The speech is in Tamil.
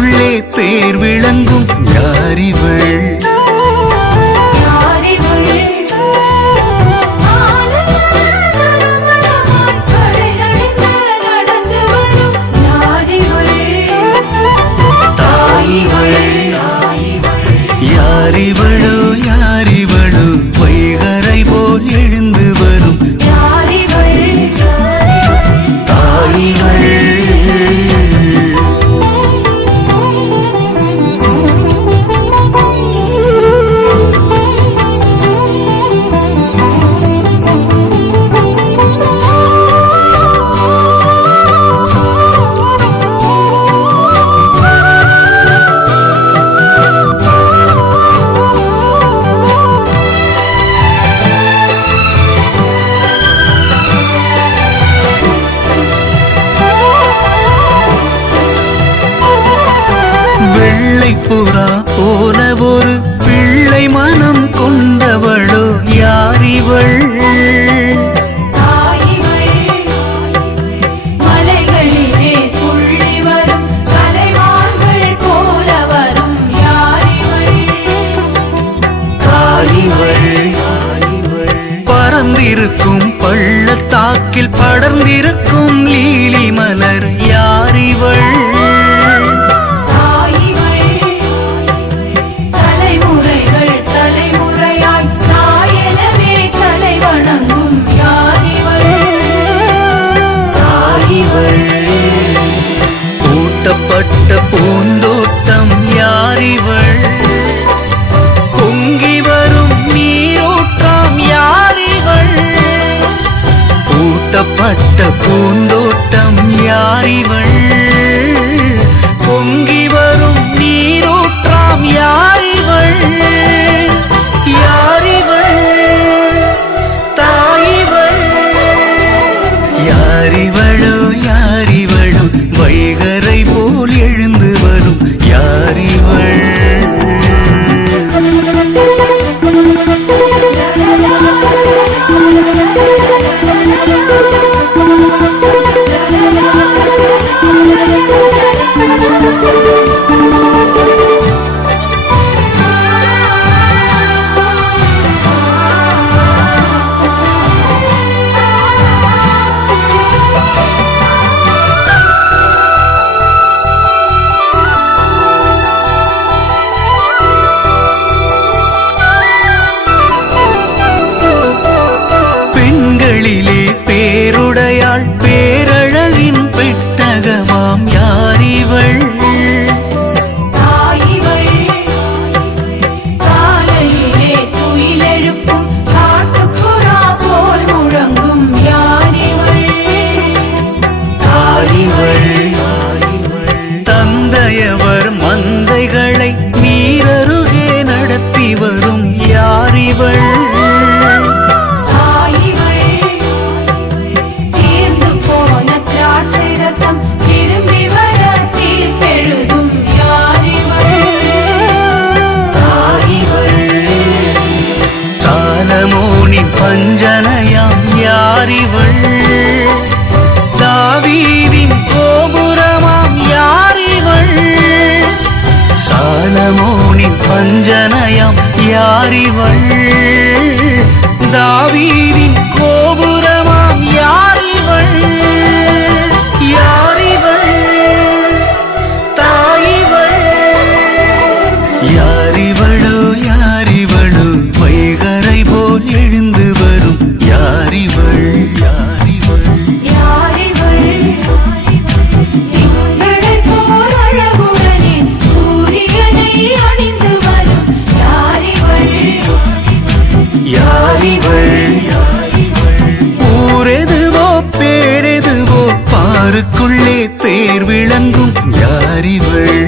பாருக்குள்ளே பேர் விளங்கும் யாரிவள்? யாரிவளோ யாரிவளோ வைகரை போல் எழுந்து வரும் தாயிவள். வெள்ளைப்புறா போல ஒரு பிள்ளை மனம் கொண்டவளோ யாரிவள்? மலைகளிலே துள்ளி வரும் கலைவான்கள் போல வரும் யாரிவள்? பறந்திருக்கும் பள்ளத்தாக்கில் படர்ந்திருக்கும் லீலி மலர் யாரிவள்? பூட்டப்பட்ட பூந்தோட்டம் யாரிவள்? பொங்கி வரும் நீரோட்டம் யாரிவள்? பூட்டப்பட்ட பூந்தோட்டம் யாரிவள்? பொங்கி வரும் நீரோட்டம் யாரிவள்? யாரிவள்? தாயிவள். யாரிவளோ யாரிவளோ வைகரை போல் எழுந்து வரும் யாரிவள்? பெண்களிலே பேருடையாள் பேரழகின் பெட்டகமாம் யாரிவள்? காலையிலே துயிலெழுப்பும் காட்டுப்புறா போல் முழங்கும் யாரிவள்? தந்தையவர் மந்தைகளை நீரருகே நடத்தி வரும் யாரிவள்? திரும்பி வர தீர்ப்பெழுதும் யாரிவள்? சாலமோனின் பஞ்சனையாம் யாரிவள்? தாவீதின் கோபுரமாம் யாரிவள்? சாலமோனின் பஞ்சனையாம் யாரிவள்? தாவீதின் கோபுரமாம் யாரிவள்? யாரிவள்? தாயிவள். யாரிவளோ யாரிவளோ வைகரை போல் எழுந்து வரும் யாரிவள்? யாரிவள்? யாரிவள்? திங்களைப் போல் அழகுடனே சூரியனை அணிந்து வரும் யாரிவள்? யாரிவள்? ஊரெதுவோ பேரெதுவோ பாருக்குள்ளே பேர் விளங்கும் யாரிவள்?